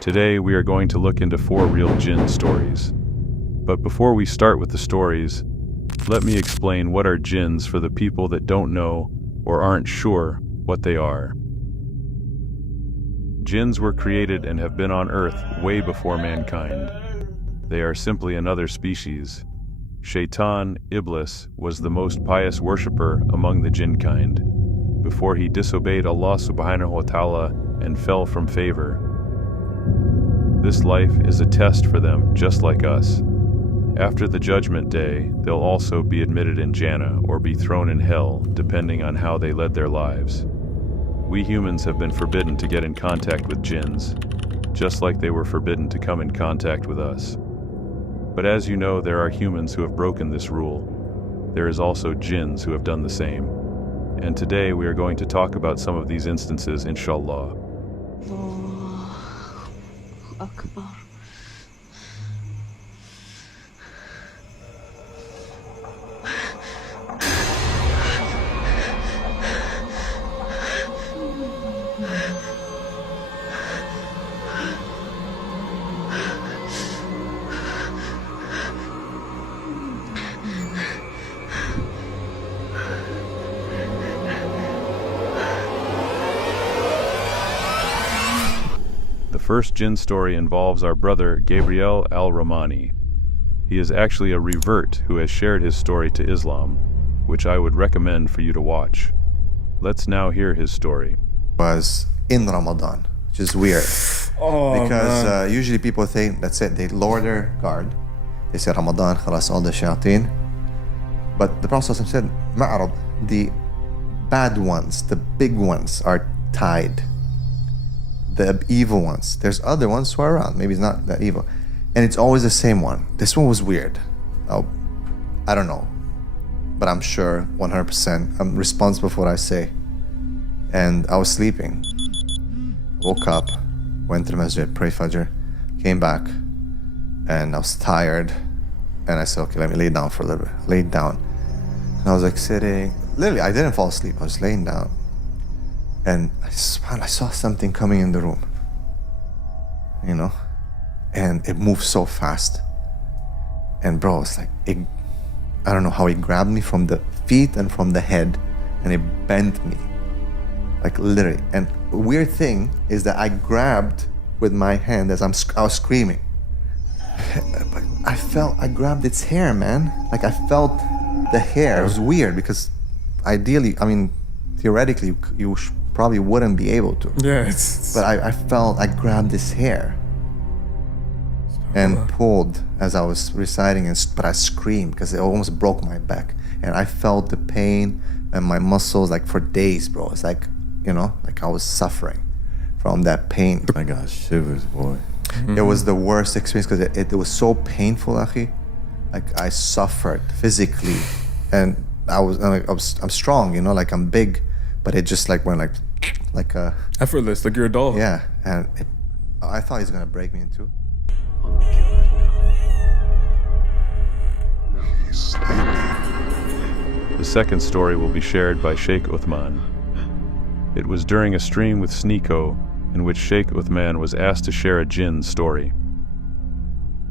Today we are going to look into 4 real Jinn stories. But before we start with the stories, let me explain what are jinns for the people that don't know or aren't sure what they are. Jinns were created and have been on Earth way before mankind. They are simply another species. Shaitan, Iblis, was the most pious worshipper among the jinn kind, before he disobeyed Allah subhanahu wa ta'ala and fell from favor. This life is a test for them, just like us. After the judgment day, they'll also be admitted in Jannah or be thrown in hell, depending on how they led their lives. We humans have been forbidden to get in contact with jinns, just like they were forbidden to come in contact with us. But as you know, there are humans who have broken this rule. There is also jinns who have done the same. And today we are going to talk about some of these instances, inshallah. Allahu Akbar. The first jinn story involves our brother Gabriel al-Rahmani. He is actually a revert who has shared his story to Islam, which I would recommend for you to watch. Let's now hear his story. Was in Ramadan, which is weird. Because usually people think, that's it, they lower their guard. They say Ramadan, khalas, all the shayateen. But the Prophet said, Ma'arad, the bad ones, the big ones are tied. The evil ones. There's other ones who are around. Maybe it's not that evil. And it's always the same one. This one was weird. Oh, I don't know. But I'm sure 100% I'm responsible for what I say. And I was sleeping. Woke up, went to the masjid, prayed Fajr, came back, and I was tired. And I said, okay, let me lay down for a little bit. Laid down. And I was like sitting. Literally, I didn't fall asleep. I was laying down. And I saw something coming in the room, you know, and it moved so fast. And bro, it's like, I don't know how it grabbed me from the feet and from the head, and it bent me, like literally. And weird thing is that I grabbed with my hand as I was screaming. But I grabbed its hair, man. Like I felt the hair. It was weird because ideally, I mean, theoretically, you probably wouldn't be able to. Yeah, but I grabbed his hair and pulled as I was reciting, but I screamed because it almost broke my back. And I felt the pain and my muscles like for days, bro. It's like, you know, like I was suffering from that pain. I got shivers, boy. It was the worst experience because it was so painful, Akhi. Like I suffered physically, and I'm strong, you know, like I'm big, but it just like went like a effortless, like you're a doll. Yeah, and I thought he was gonna break me in two. The second story will be shared by Sheikh Uthman. It was during a stream with Sneeko in which Sheikh Uthman was asked to share a jinn story.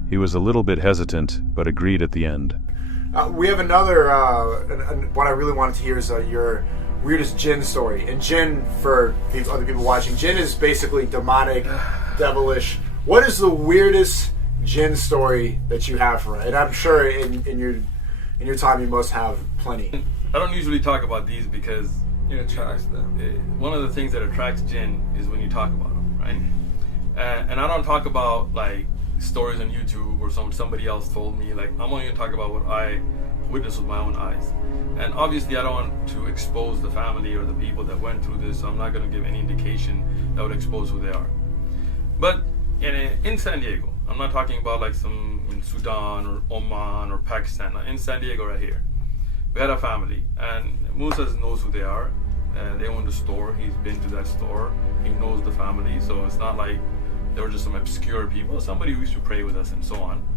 He was a little bit hesitant, but agreed at the end. We have another, what I really wanted to hear is your weirdest jinn story. And jinn, for other people watching, jinn is basically demonic, devilish. What is the weirdest jinn story that you have for us? And I'm sure in your time you must have plenty. I don't usually talk about these because it attracts them. One of the things that attracts jinn is when you talk about them, right? And I don't talk about like stories on YouTube or somebody else told me. Like, I'm only gonna talk about what I witnessed with my own eyes. And obviously I don't want to expose the family or the people that went through this, so I'm not gonna give any indication that would expose who they are. But in San Diego, I'm not talking about like some in Sudan or Oman or Pakistan. In San Diego right here, we had a family, and Musa knows who they are. They own the store. He's been to that store. He knows the family, so it's not like they were just some obscure people. Somebody who used to pray with us and so on.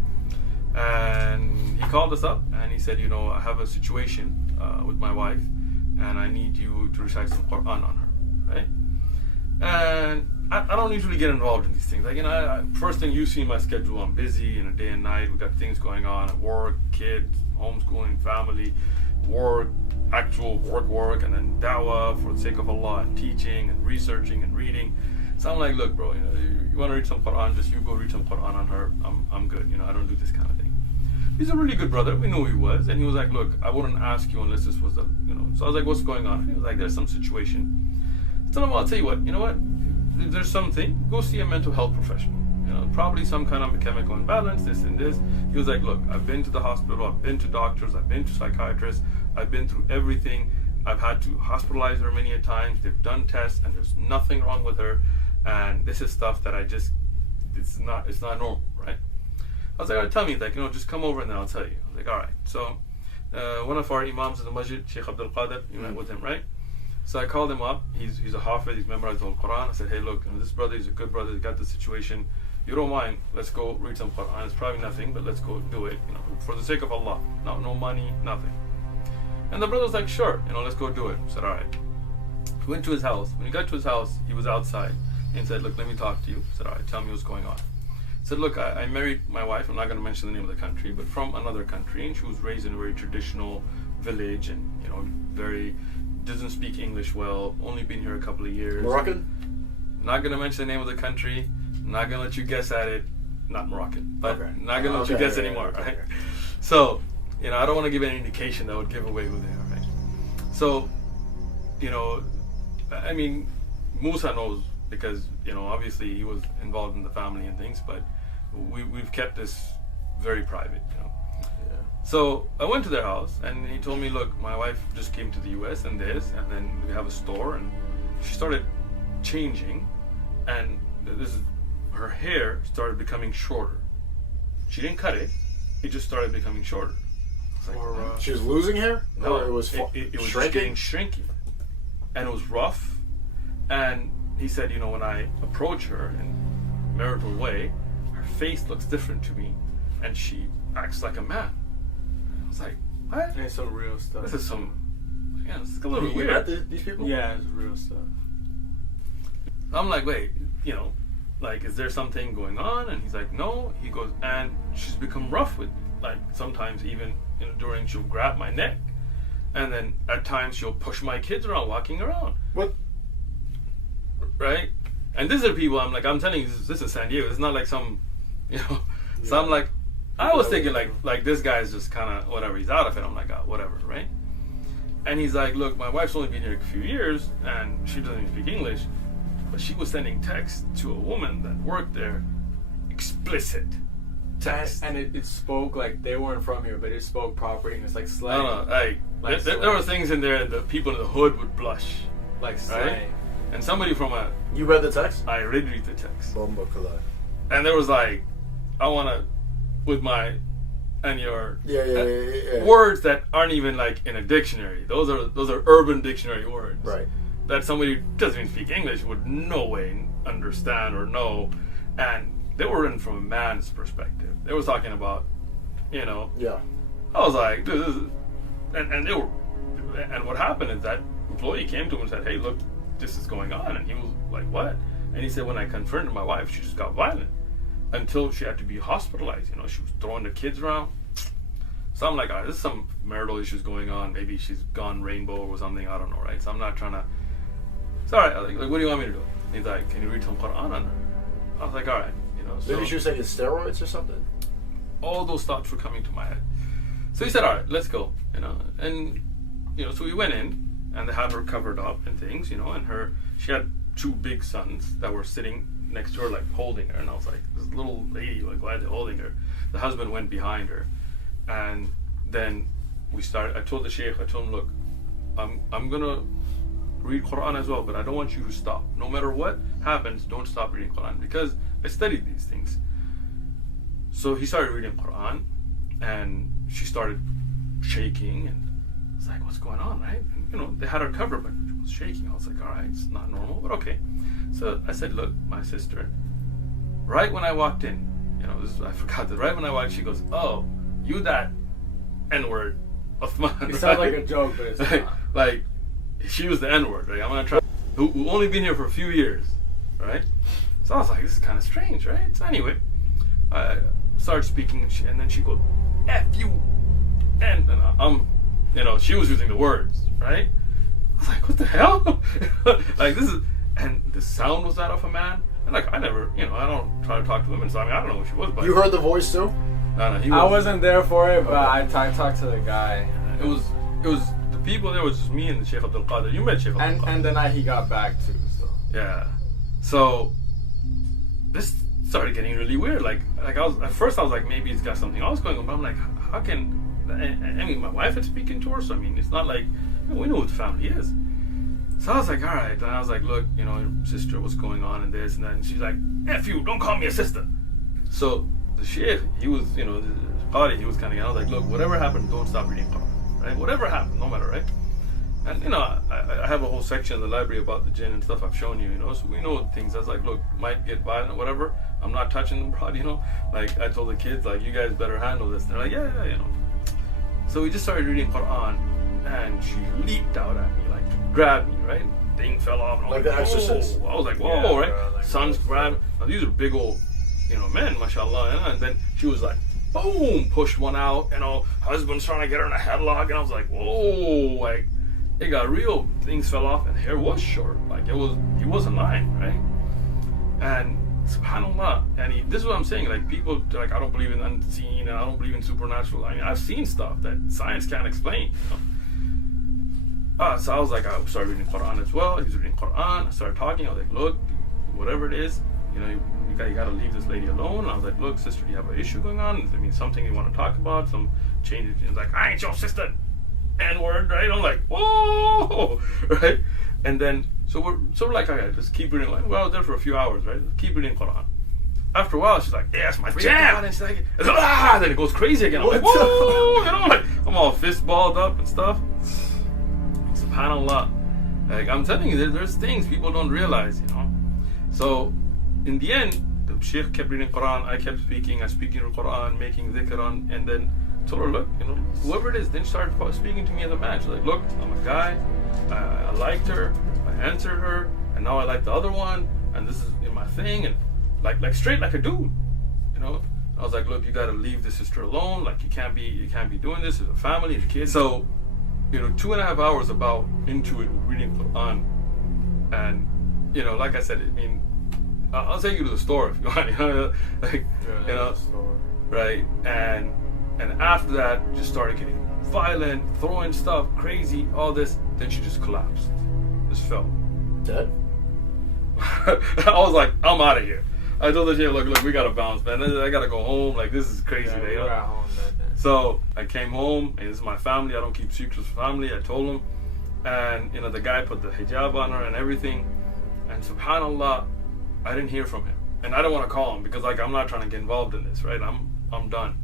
And he called us up and he said, you know, I have a situation with my wife, and I need you to recite some Quran on her, right? And I don't usually get involved in these things. Like, first thing you see in my schedule, I'm busy in a day and night. We got things going on at work, kids, homeschooling, family, work, actual work, and then dawah for the sake of Allah, and teaching and researching and reading. So I'm like, look, bro, you want to read some Quran, just you go read some Quran on her. I'm good. I don't do this kind of thing. He's a really good brother. We knew he was, and he was like, look, I wouldn't ask you unless this was the, So I was like, what's going on? He was like, there's some situation. I told him, I'll tell you what. You know what? If there's something, go see a mental health professional. Probably some kind of chemical imbalance, this and this. He was like, look, I've been to the hospital, I've been to doctors, I've been to psychiatrists, I've been through everything. I've had to hospitalize her many a times. They've done tests, and there's nothing wrong with her. And this is stuff that it's not normal, right? I was like, all right, tell me, like, just come over and then I'll tell you. I was like, all right. So one of our imams in the masjid, Sheikh Abdul Qadir, you met with him, right? So I called him up. He's a hafiz. He's memorized the whole Quran. I said, hey, look, this brother, he's a good brother. He's got the situation. You don't mind? Let's go read some Quran. It's probably nothing, but let's go do it. For the sake of Allah. No money, nothing. And the brother was like, sure. Let's go do it. I said, all right. We went to his house. When he got to his house, he was outside and said, look, let me talk to you. I said, all right, tell me what's going on. I said, look, I married my wife. I'm not going to mention the name of the country, but from another country, and she was raised in a very traditional village, and very doesn't speak English well. Only been here a couple of years. Moroccan? Not going to mention the name of the country. Not going to let you guess at it. Not Moroccan, but okay. Not going to let you guess anymore, right? Okay. So, I don't want to give any indication that would give away who they are, right? So, I mean, Musa knows because, obviously he was involved in the family and things, but we've kept this very private, Yeah. So I went to their house and he told me, look, my wife just came to the US and then we have a store, and she started changing, and her hair started becoming shorter. She didn't cut it just started becoming shorter. Like, she was losing hair? No, it was shrinking. And it was rough. And he said, when I approach her in a marital way, her face looks different to me, and she acts like a man. I was like, what? It's some real stuff. This is it's a little bit You weird. met these people? Yeah, it's real stuff. I'm like, wait, like, is there something going on? And he's like, no. He goes, and she's become rough with, like, sometimes even during, she'll grab my neck, and then at times she'll push my kids around, walking around. What? Right? And these are people, I'm telling you, this is San Diego. It's not like some, So I'm like, I was thinking like this guy's just kind of whatever. He's out of it. I'm like, oh, whatever, right? And he's like, look, my wife's only been here a few years, and she doesn't even speak English, but she was sending texts to a woman that worked there, explicit text. And it spoke like they weren't from here, but it spoke proper English, like slang. No, there were things in there that people in the hood would blush, like slang. Right? And somebody You read the text? I did read the text. Bomba Kala. And there was like, I want to, with my, and your Yeah. words that aren't even like in a dictionary. Those are urban dictionary words. Right. That somebody who doesn't even speak English would no way understand or know. And they were written from a man's perspective. They were talking about, Yeah. I was like, dude, this is, and they were, and what happened is that employee came to him and said, hey, look, this is going on. And he was like, what? And he said, when I confronted my wife, she just got violent until she had to be hospitalized. She was throwing the kids around. So I'm like, all right, there's some marital issues going on. Maybe she's gone rainbow or something. I don't know, right? So I'm not trying to. It's all right. I was like, what do you want me to do? And he's like, can you read some Quran on her? I was like, all right. So Maybe she was taking steroids or something? all those thoughts were coming to my head. So he said, all right, let's go. And so we went in, and they had her covered up and things, and she had two big sons that were sitting next to her, like holding her, and I was like, this little lady, like, why are they holding her? The husband went behind her, and then we started. I told the sheikh, him, look, I'm gonna read Quran as well, but I don't want you to stop. No matter what happens, don't stop reading Quran, because I studied these things. So he started reading Quran, and she started shaking, and I was like, what's going on, right? And, they had her covered, but she was shaking. I was like, all right, it's not normal, but okay. So I said, look, my sister, right when I walked in, I forgot that, right when I walked, she goes, oh, you that N-word, Uthman. It sounds like a joke, but it's not. Like, she was the N-word, right? I'm going to try, who only been here for a few years, right? So I was like, this is kind of strange, right? So anyway, I started speaking, and then she goes, F you. And she was using the words, right? I was like, what the hell? Like, this is, and the sound was that of a man. And like, I never, I don't try to talk to women, so I mean, I don't know who she was. But You heard the voice too? No, he I wasn't there for it, but I talked to the guy. It was the people there was just me and the Sheikh Abdul Qadir. You met Sheikh Abdul Qadir. And the night he got back too, so. Yeah. So this started getting really weird. Like at first I was like, maybe it's got something else going on, but I'm like, how can, I mean, my wife had speaking to her, so I mean, it's not like, we know what the family is. So I was like, all right. And I was like, look, your sister, what's going on and this and that. And she's like, F you, don't call me a sister. So the Sheikh, he was, the Qari, he was kind of, I was like, look, whatever happened, don't stop reading Quran, right? Whatever happened, no matter, right? And, I have a whole section in the library about the jinn and stuff I've shown you, so we know things. I was like, look, might get violent, whatever. I'm not touching them, bro, Like, I told the kids, like, you guys better handle this. They're like, yeah. So we just started reading Quran, and she leaped out at me, like, grabbed me, right? Thing fell off. And Like The Exorcist. Whoa. I was like, whoa, Yeah, right? bro, like, Sons grabbed. Now, these are big old, men, mashallah. And then she was like, boom, pushed one out. Husband's trying to get her in a headlock. And I was like, whoa, like, it got real. Things fell off, and hair was short. Like, he wasn't lying, right? And subhanallah, and this is what I'm saying. Like, people, like, I don't believe in unseen, and I don't believe in supernatural. I mean, I've seen stuff that science can't explain. So I was like, I started reading Quran as well. He was reading Quran. I started talking. I was like, look, whatever it is, you got to leave this lady alone. And I was like, look, sister, do you have an issue going on? I mean, something you want to talk about? Some changes? He's like, I ain't your sister. N-word, right? I'm like, whoa, right? And then, so we're like, okay, just keep reading. Like, well, I was there for a few hours, right? Keep reading Quran. After a while, she's like, yeah, it's my jam. And she's like, then it goes crazy again. I'm like, whoa, like, I'm all fist balled up and stuff. SubhanAllah. Like, I'm telling you, there's things people don't realize, So, in the end, the Sheikh kept reading Quran, I kept speaking, I speaking in Quran, making dhikr on, and then told her, look, whoever it is, then she started speaking to me as a man. She's like, look, I'm a guy, I liked her, I answered her, and now I like the other one, and this is my thing, and like straight like a dude, I was like, look, you gotta leave the sister alone, like you can't be doing this, as a family, the kids. So, 2.5 hours about into it, reading Quran, and like I said, I mean, I'll take you to the store if you want, right, and after that, just started getting violent, throwing stuff, crazy, all this. Then she just collapsed, just fell. Dead? I was like, I'm out of here. I told the Sheikh, look, we gotta bounce, man. I gotta go home. Like, this is crazy, We were at home that day. So I came home, and this is my family. I don't keep secrets from family. I told him, and the guy put the hijab on her and everything. And subhanallah, I didn't hear from him, and I don't want to call him because, like, I'm not trying to get involved in this, right? I'm done.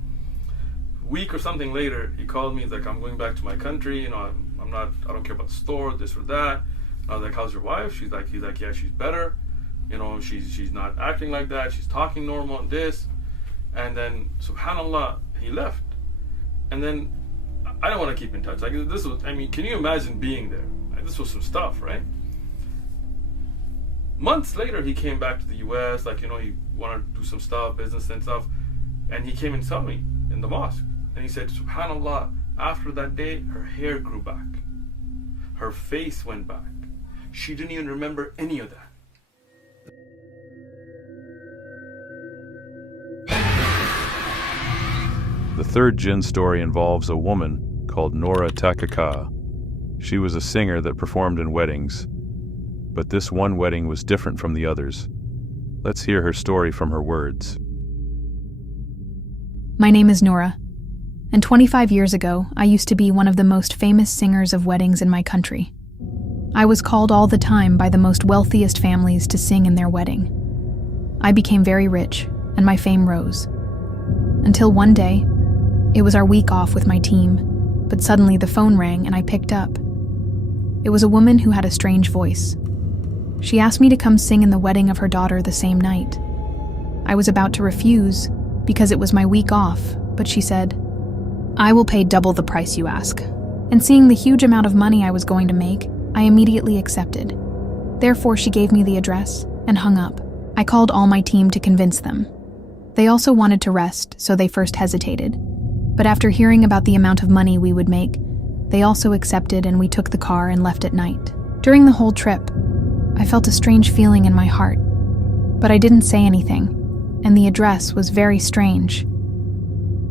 Week or something later, he called me. He's like, I'm going back to my country. I don't care about the store, this or that. I was like, how's your wife? He's like, yeah, she's better. She's not acting like that. She's talking normal and this. And then, subhanallah, he left. And then, I don't want to keep in touch. Like, this was, I mean, can you imagine being there? Like, this was some stuff, right? Months later, he came back to the U.S. Like, he wanted to do some stuff, business and stuff. And he came and saw me in the mosque. And he said, subhanallah, after that day, her hair grew back. Her face went back. She didn't even remember any of that. The third Jinn story involves a woman called Nora Takaka. She was a singer that performed in weddings, but this one wedding was different from the others. Let's hear her story from her words. My name is Nora, and 25 years ago, I used to be one of the most famous singers of weddings in my country. I was called all the time by the most wealthiest families to sing in their wedding. I became very rich, and my fame rose. Until one day, it was our week off with my team, but suddenly the phone rang and I picked up. It was a woman who had a strange voice. She asked me to come sing in the wedding of her daughter the same night. I was about to refuse because it was my week off, but she said, I will pay double the price you ask. And seeing the huge amount of money I was going to make, I immediately accepted. Therefore, she gave me the address and hung up. I called all my team to convince them. They also wanted to rest, so they first hesitated. But after hearing about the amount of money we would make, they also accepted, and we took the car and left at night. During the whole trip, I felt a strange feeling in my heart, but I didn't say anything, and the address was very strange.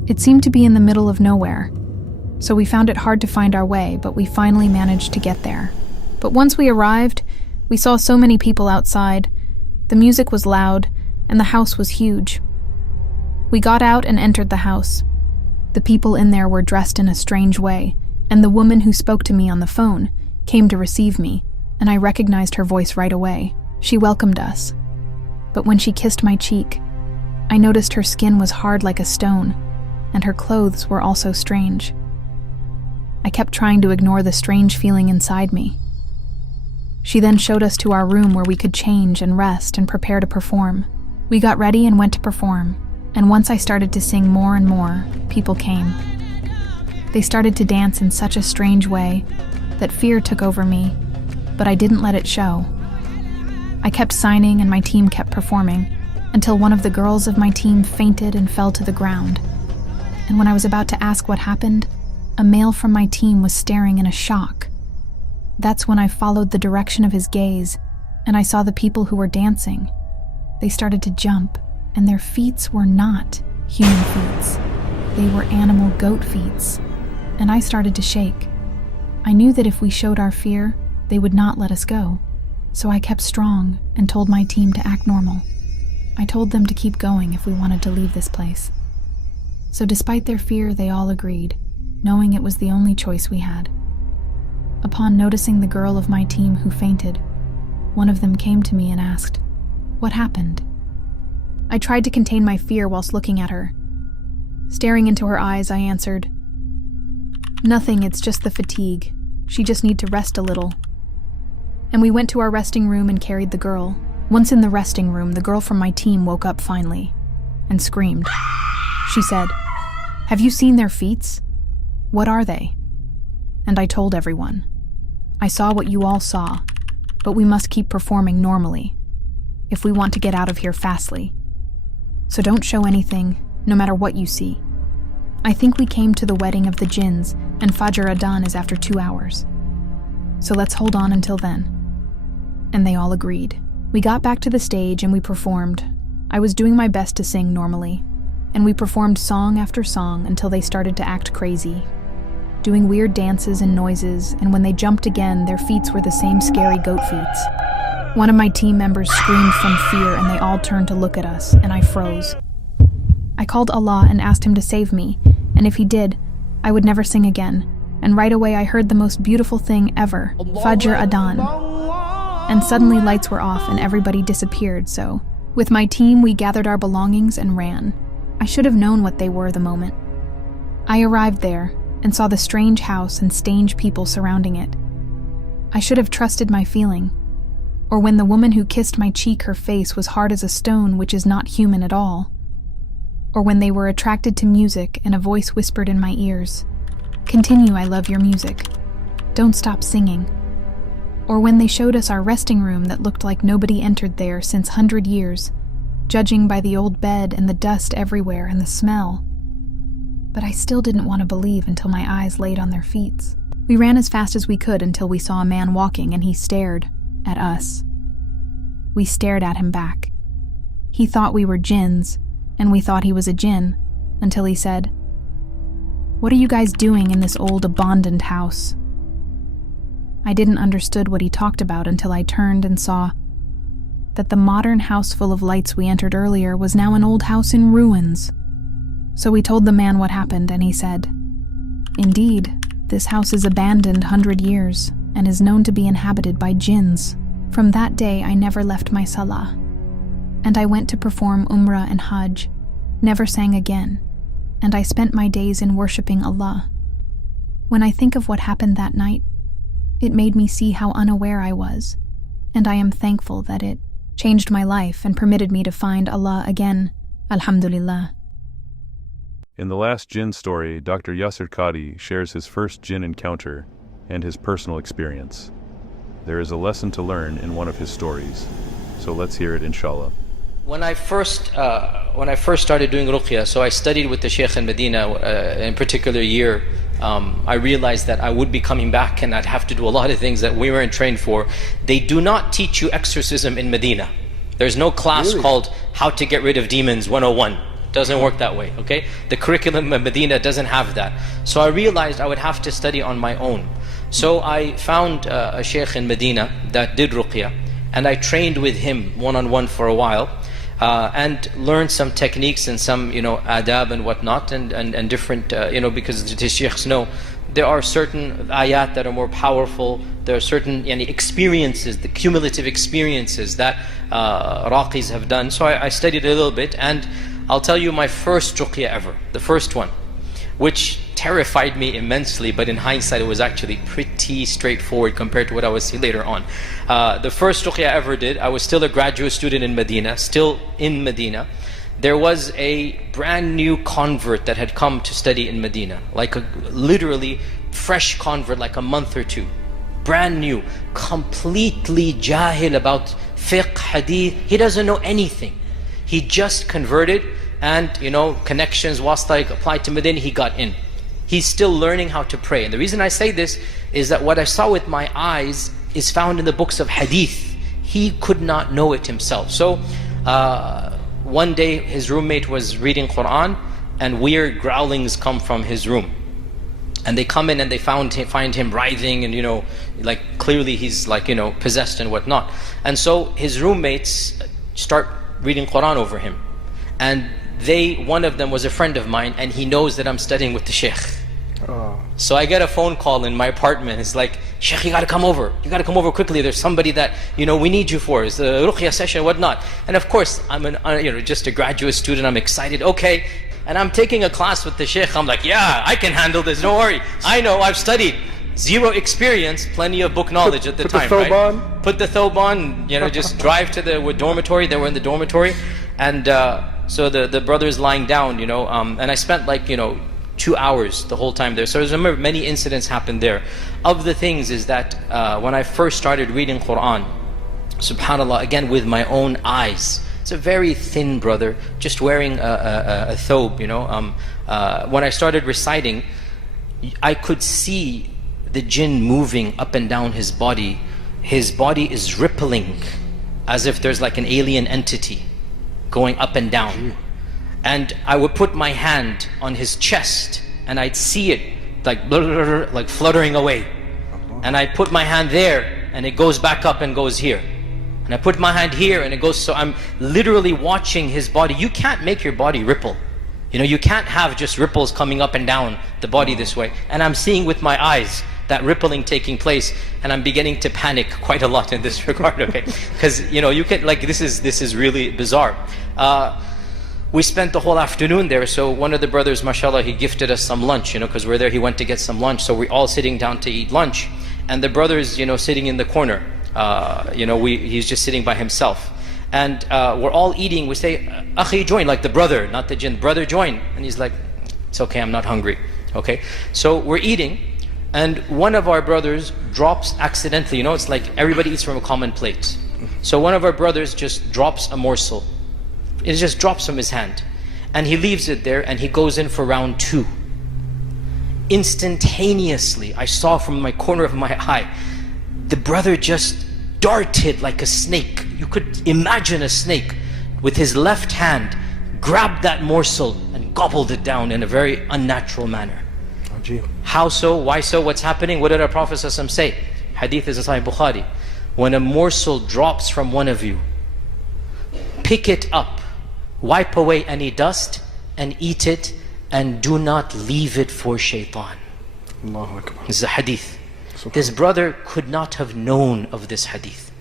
It seemed to be in the middle of nowhere, so we found it hard to find our way, but we finally managed to get there. But once we arrived, we saw so many people outside. The music was loud, and the house was huge. We got out and entered the house. The people in there were dressed in a strange way, and the woman who spoke to me on the phone came to receive me, and I recognized her voice right away. She welcomed us. But when she kissed my cheek, I noticed her skin was hard like a stone, and her clothes were also strange. I kept trying to ignore the strange feeling inside me. She then showed us to our room where we could change and rest and prepare to perform. We got ready and went to perform, and once I started to sing more and more, people came. They started to dance in such a strange way that fear took over me, but I didn't let it show. I kept signing and my team kept performing until one of the girls of my team fainted and fell to the ground. And when I was about to ask what happened, a male from my team was staring in a shock. That's when I followed the direction of his gaze, and I saw the people who were dancing. They started to jump, and their feet were not human feet. They were animal goat feet, and I started to shake. I knew that if we showed our fear, they would not let us go, so I kept strong and told my team to act normal. I told them to keep going if we wanted to leave this place. So despite their fear, they all agreed, knowing it was the only choice we had. Upon noticing the girl of my team who fainted, one of them came to me and asked, "What happened?" I tried to contain my fear whilst looking at her. Staring into her eyes, I answered, "Nothing, it's just the fatigue. She just needs to rest a little." And we went to our resting room and carried the girl. Once in the resting room, the girl from my team woke up finally and screamed. She said, "Have you seen their feet? What are they?" And I told everyone. I saw what you all saw, but we must keep performing normally if we want to get out of here fastly. So don't show anything, no matter what you see. I think we came to the wedding of the jinns, and Fajr Adan is after 2 hours. So let's hold on until then. And they all agreed. We got back to the stage and we performed. I was doing my best to sing normally, and we performed song after song until they started to act crazy, doing weird dances and noises, and when they jumped again, their feet were the same scary goat feet. One of my team members screamed from fear and they all turned to look at us, and I froze. I called Allah and asked him to save me, and if he did, I would never sing again. And right away I heard the most beautiful thing ever, Fajr Adan. And suddenly lights were off and everybody disappeared, so with my team we gathered our belongings and ran. I should have known what they were the moment. I arrived there and saw the strange house and strange people surrounding it. I should have trusted my feeling. Or when the woman who kissed my cheek, her face was hard as a stone, which is not human at all. Or when they were attracted to music and a voice whispered in my ears, "Continue, I love your music. Don't stop singing." Or when they showed us our resting room that looked like nobody entered there since 100 years, judging by the old bed and the dust everywhere and the smell. But I still didn't want to believe until my eyes laid on their feet. We ran as fast as we could until we saw a man walking and he stared at us. We stared at him back. He thought we were jinns, and we thought he was a jinn, until he said, "What are you guys doing in this old abandoned house?" I didn't understood what he talked about until I turned and saw that the modern house full of lights we entered earlier was now an old house in ruins. So we told the man what happened, and he said, "Indeed, this house is abandoned 100 years and is known to be inhabited by jinns." From that day, I never left my salah, and I went to perform Umrah and Hajj, never sang again, and I spent my days in worshipping Allah. When I think of what happened that night, it made me see how unaware I was, and I am thankful that it changed my life and permitted me to find Allah again. Alhamdulillah. In the last Jinn story, Dr. Yasser Qadi shares his first Jinn encounter and his personal experience. There is a lesson to learn in one of his stories, so let's hear it inshallah. When I first started doing ruqya, so I studied with the Shaykh in Medina in a particular year. I realized that I would be coming back and I'd have to do a lot of things that we weren't trained for. They do not teach you exorcism in Medina. There's no class called How to Get Rid of Demons 101. Doesn't work that way, okay? The curriculum in Medina doesn't have that. So I realized I would have to study on my own. So I found a Shaykh in Medina that did ruqya, and I trained with him one-on-one for a while. And learn some techniques and some, adab and whatnot, and different, because the sheikhs know there are certain ayat that are more powerful. There are certain experiences, the cumulative experiences that raqis have done. So I studied a little bit, and I'll tell you my first ruqya ever, the first one, which terrified me immensely, but in hindsight it was actually pretty straightforward compared to what I would see later on. The first ruqya I ever did, I was still a graduate student in Medina, still in Medina. There was a brand new convert that had come to study in Medina, like a literally fresh convert, like a month or two. Brand new, completely jahil about fiqh, hadith. He doesn't know anything. He just converted, and connections, wasta applied to Medina, he got in. He's still learning how to pray. And the reason I say this is that what I saw with my eyes is found in the books of hadith. He could not know it himself. So one day his roommate was reading Quran, and weird growlings come from his room. And they come in and they find him writhing, and like clearly he's like possessed and whatnot. And so his roommates start reading Quran over him. And one of them was a friend of mine, and he knows that I'm studying with the Shaykh. So I get a phone call in my apartment. It's like, Shaykh, you gotta come over. You gotta come over quickly. There's somebody that we need you for. It's a ruqya session, whatnot. And of course, I'm just a graduate student. I'm excited. Okay, and I'm taking a class with the Shaykh. I'm like, yeah, I can handle this. Don't worry. I know. I've studied. Zero experience, plenty of book knowledge at the time. Put the thobe right? on. Put the thobe on. Just drive to the dormitory. They were in the dormitory, and so the brother is lying down. And I spent like 2 hours the whole time there. So I remember many incidents happened there. Of the things is that when I first started reading Quran, subhanallah, again with my own eyes. It's a very thin brother, just wearing a thobe. When I started reciting, I could see the jinn moving up and down his body. His body is rippling as if there's like an alien entity going up and down. And I would put my hand on his chest, and I'd see it like fluttering away. And I put my hand there, and it goes back up and goes here. And I put my hand here, and it goes. So I'm literally watching his body. You can't make your body ripple. You can't have just ripples coming up and down the body this way. And I'm seeing with my eyes that rippling taking place, and I'm beginning to panic quite a lot in this regard, okay? Because you can this is really bizarre. We spent the whole afternoon there. So one of the brothers, mashallah, he gifted us some lunch, because we're there. He went to get some lunch, so we're all sitting down to eat lunch, and the brother's sitting in the corner. He's just sitting by himself, and we're all eating. We say, "Akhi, join," like the brother, not the jinn. Brother, join. And he's like, "It's okay, I'm not hungry." Okay, so we're eating, and one of our brothers drops accidentally. It's like everybody eats from a common plate. So one of our brothers just drops a morsel. It just drops from his hand, and he leaves it there, and he goes in for round 2. Instantaneously, I saw from my corner of my eye, the brother just darted like a snake. You could imagine a snake with his left hand, grabbed that morsel and gobbled it down in a very unnatural manner. How so? Why so? What's happening? What did our Prophet ﷺ say? Hadith is in Sahih Bukhari. When a morsel drops from one of you, pick it up, wipe away any dust, and eat it, and do not leave it for shaitan. Allahu Akbar. This is a hadith. This brother could not have known of this hadith.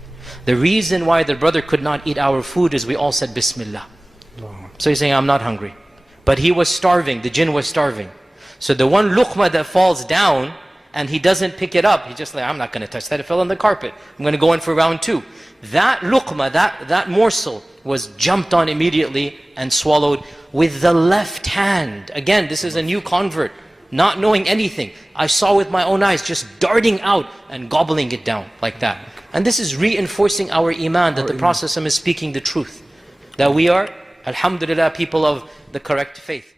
The reason why the brother could not eat our food is we all said Bismillah. So he's saying, I'm not hungry. But he was starving, the jinn was starving. So the one luqma that falls down, and he doesn't pick it up, he's just like, I'm not going to touch that, it fell on the carpet. I'm going to go in for round 2. That luqma, that morsel, was jumped on immediately and swallowed with the left hand. Again, this is a new convert, not knowing anything. I saw with my own eyes, just darting out and gobbling it down like that. And this is reinforcing our iman that the Prophet is speaking the truth. that we are, alhamdulillah, people of the correct faith.